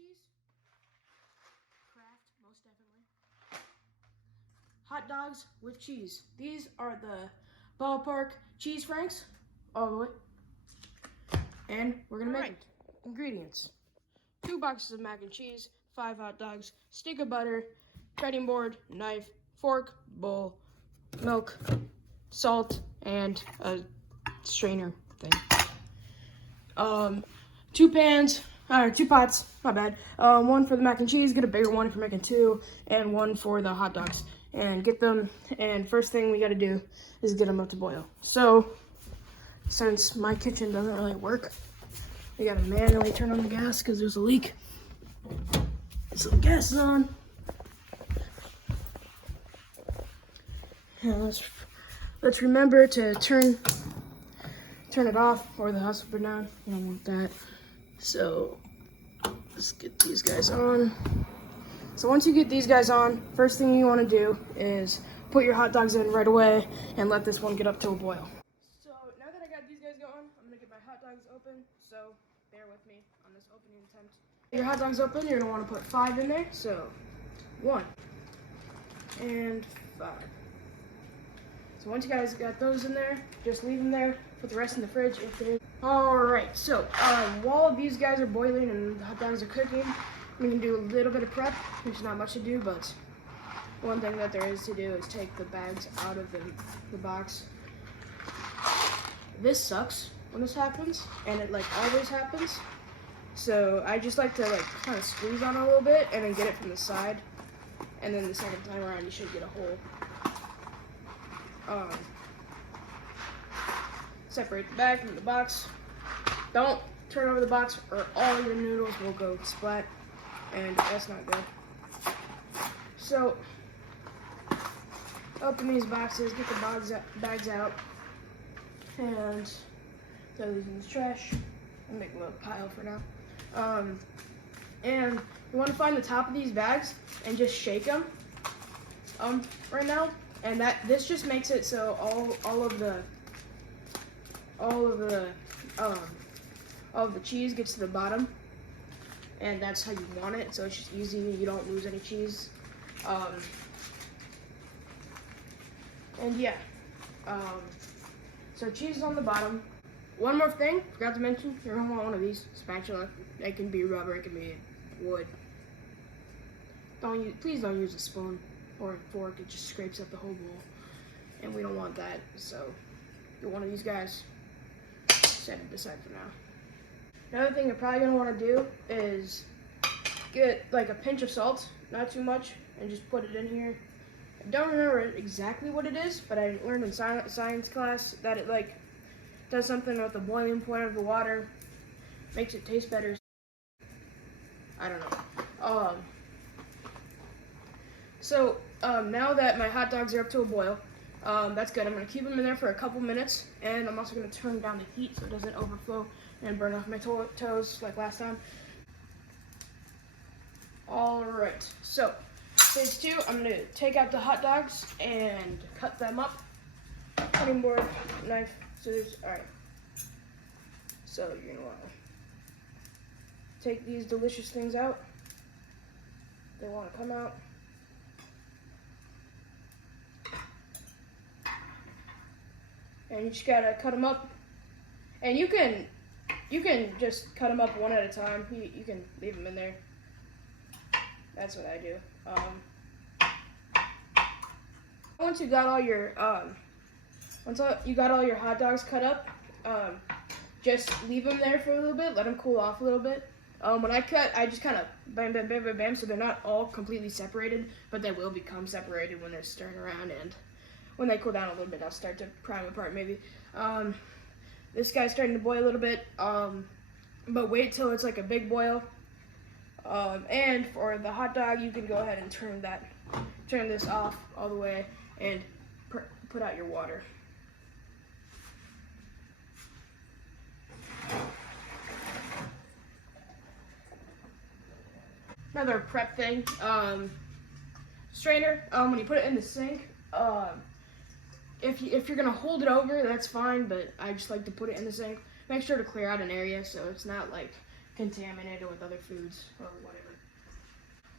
cheese. Kraft, most definitely. Hot dogs with cheese. These are the Ballpark Cheese Franks, all the way. And we're gonna make it. Ingredients: 2 boxes of mac and cheese, 5 hot dogs, stick of butter, cutting board, knife, fork, bowl, milk, salt, and a strainer thing. 2 pots, my bad. One for the mac and cheese, get a bigger one if you're making 2, and 1 for the hot dogs. And get them, and first thing we gotta do is get them up to boil. So, since my kitchen doesn't really work, we gotta manually turn on the gas because there's a leak. So the gas is on. And let's remember to turn it off or the house will burn down. We don't want that. So let's get these guys on. So once you get these guys on, first thing you want to do is put your hot dogs in right away and let this one get up to a boil. So now that I got these guys going, I'm gonna get my hot dogs open. So bear with me on this opening attempt. Your hot dogs open, you're gonna want to put 5 in there. So 1 and 5. So once you guys got those in there, just leave them there. Put the rest in the fridge if there is. Alright, so while these guys are boiling and the hot dogs are cooking, we can do a little bit of prep. There's not much to do, but one thing that there is to do is take the bags out of the box. This sucks when this happens, and it like always happens. So I just like to like kind of squeeze on it a little bit and then get it from the side. And then the second time around, you should get a hole. Separate the bag from the box. Don't turn over the box or all your noodles will go splat, and that's not good. So open these boxes, get the bags out, and throw these in the trash. I'll make a little pile for now. And you want to find the top of these bags and just shake them right now. And this just makes it so all of the cheese gets to the bottom, and that's how you want it. So it's just easy. You don't lose any cheese. And yeah, so cheese is on the bottom. One more thing, forgot to mention, you're gonna want one of these spatula. It can be rubber, it can be wood. Please don't use a spoon or a fork. It just scrapes up the whole bowl, and we don't want that. So get one of these guys, set it aside for now. Another thing you're probably gonna want to do is get like a pinch of salt, not too much, and just put it in here. I don't remember exactly what it is, but I learned in science class that it like does something with the boiling point of the water, makes it taste better. I don't know. So now that my hot dogs are up to a boil, that's good. I'm gonna keep them in there for a couple minutes, and I'm also gonna turn down the heat so it doesn't overflow and burn off my toes like last time. All right, so stage 2, I'm gonna take out the hot dogs and cut them up. Cutting board, knife, scissors. All right. So you're gonna want to take these delicious things out. They want to come out. And you just gotta cut them up. And you can just cut them up one at a time. You can leave them in there. That's what I do. Once you got all your hot dogs cut up, just leave them there for a little bit. Let them cool off a little bit. When I cut, I just kind of bam, bam, bam, bam, bam, so they're not all completely separated, but they will become separated when they're stirring around, and when they cool down a little bit, I'll start to pry them apart maybe. This guy's starting to boil a little bit, but wait till it's like a big boil. And for the hot dog, you can go ahead and turn this off all the way and put out your water. Another prep thing, strainer. When you put it in the sink, if you're gonna hold it over, that's fine. But I just like to put it in the sink. Make sure to clear out an area so it's not like contaminated with other foods or whatever.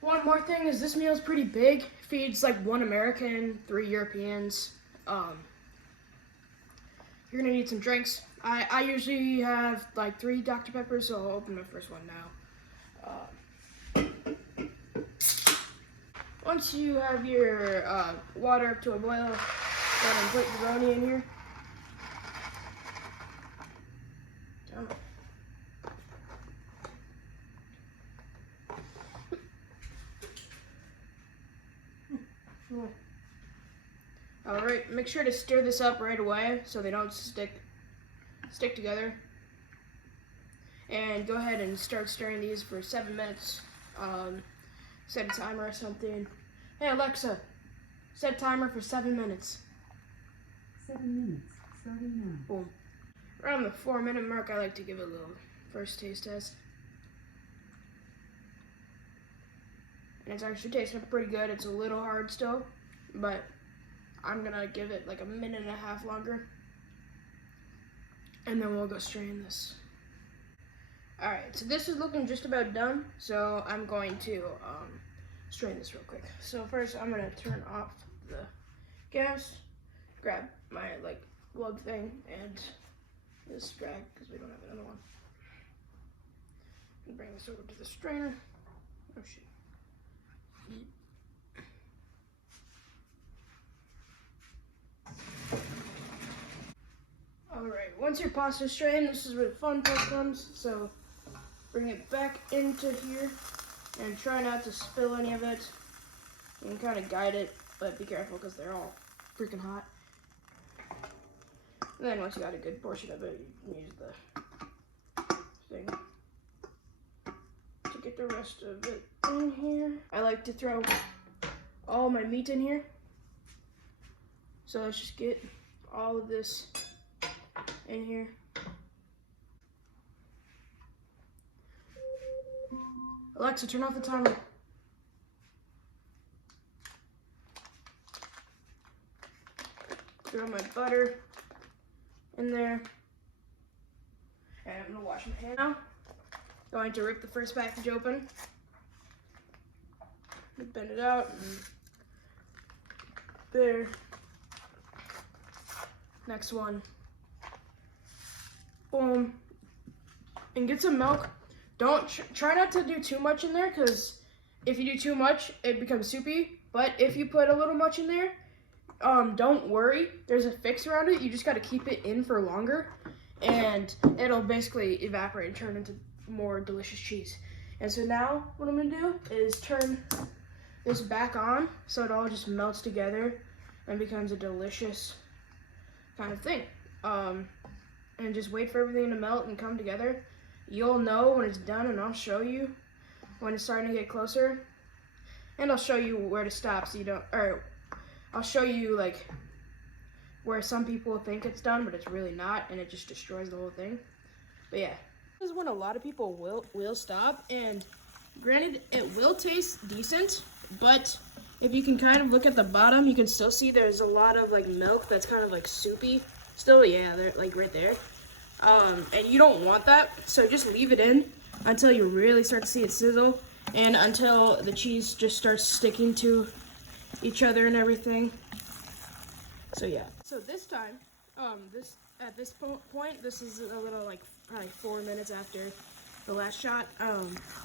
One more thing is this meal is pretty big. Feeds like 1 American, 3 Europeans. You're gonna need some drinks. I usually have like 3 Dr. Peppers, so I'll open my first one now. Once you have your water up to a boil, go ahead and put your Roni in here. All right, make sure to stir this up right away so they don't stick together. And go ahead and start stirring these for 7 minutes. Set a timer or something. Hey Alexa, set timer for 7 minutes. 7 minutes, starting now. Boom. Around the 4-minute mark, I like to give it a little first taste test. And it's actually tasting pretty good. It's a little hard still, but I'm gonna give it like 1.5 minutes longer. And then we'll go strain this. All right, so this is looking just about done. So I'm going to strain this real quick. So first I'm gonna turn off the gas, grab my like glove thing and this rag because we don't have another one. And bring this over to the strainer. Oh shit. Alright, once your pasta's strained, this is where the fun part comes. So bring it back into here and try not to spill any of it. You can kind of guide it, but be careful because they're all freaking hot. And then once you got a good portion of it, you can use the thing to get the rest of it in here. I like to throw all my meat in here. So let's just get all of this in here. Alexa, turn off the timer. Throw my butter in there. And I'm gonna wash my hands now. Going to rip the first package open. Bend it out. And there. Next one. Boom. And get some milk. Don't try not to do too much in there because if you do too much, it becomes soupy. But if you put a little much in there, don't worry. There's a fix around it. You just got to keep it in for longer, and it'll basically evaporate and turn into more delicious cheese. And so now what I'm gonna do is turn this back on so it all just melts together and becomes a delicious kind of thing. And just wait for everything to melt and come together. You'll know when it's done, and I'll show you when it's starting to get closer. And I'll show you where to stop so you don't, or I'll show you like where some people think it's done, but it's really not, and it just destroys the whole thing. But yeah, this is when a lot of people will stop, and granted, it will taste decent, but if you can kind of look at the bottom, you can still see there's a lot of like milk that's kind of like soupy. Still, yeah, they're like right there. And you don't want that, so just leave it in until you really start to see it sizzle, and until the cheese just starts sticking to each other and everything. So yeah. So this time, at this point, this is a little like probably 4 minutes after the last shot.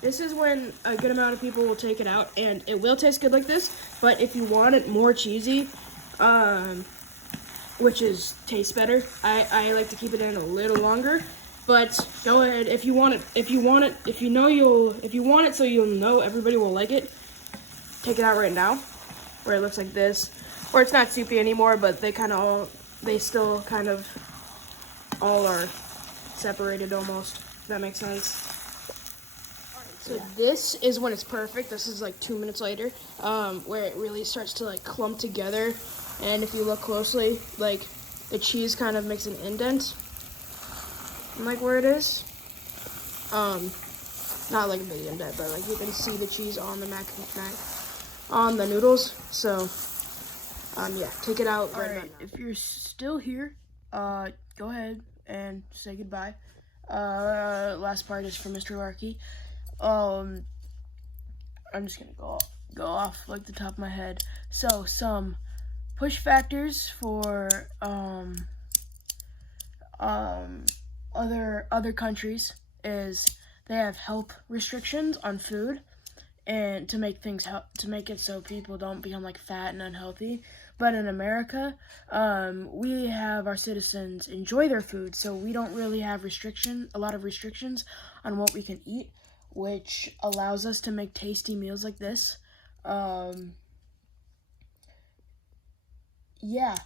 This is when a good amount of people will take it out, and it will taste good like this. But if you want it more cheesy, which tastes better, I like to keep it in a little longer. But go ahead if you want it. If you want it so you'll know everybody will like it. Take it out right now, where it looks like this, where it's not soupy anymore, but they still kind of all are separated almost. If that makes sense. So this is when it's perfect. This is like 2 minutes later, where it really starts to like clump together. And if you look closely, like the cheese kind of makes an indent, like where it is. Not like a big indent, but like you can see the cheese on the on the noodles. So, yeah, take it out right now. If you're still here, go ahead and say goodbye. Last part is for Mr. Larky. I'm just gonna go off like the top of my head. So some push factors for other countries is they have health restrictions on food, and to make it so people don't become like fat and unhealthy. But in America, we have our citizens enjoy their food, so we don't really have a lot of restrictions on what we can eat, which allows us to make tasty meals like this. Yeah.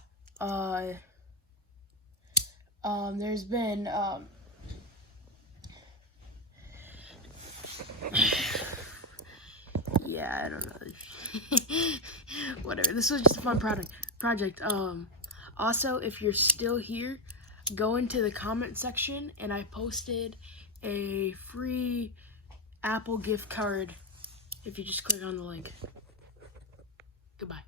There's been yeah, I don't know. Whatever. This was just a fun project. Also, if you're still here, go into the comment section, and I posted a free Apple gift card if you just click on the link. Goodbye.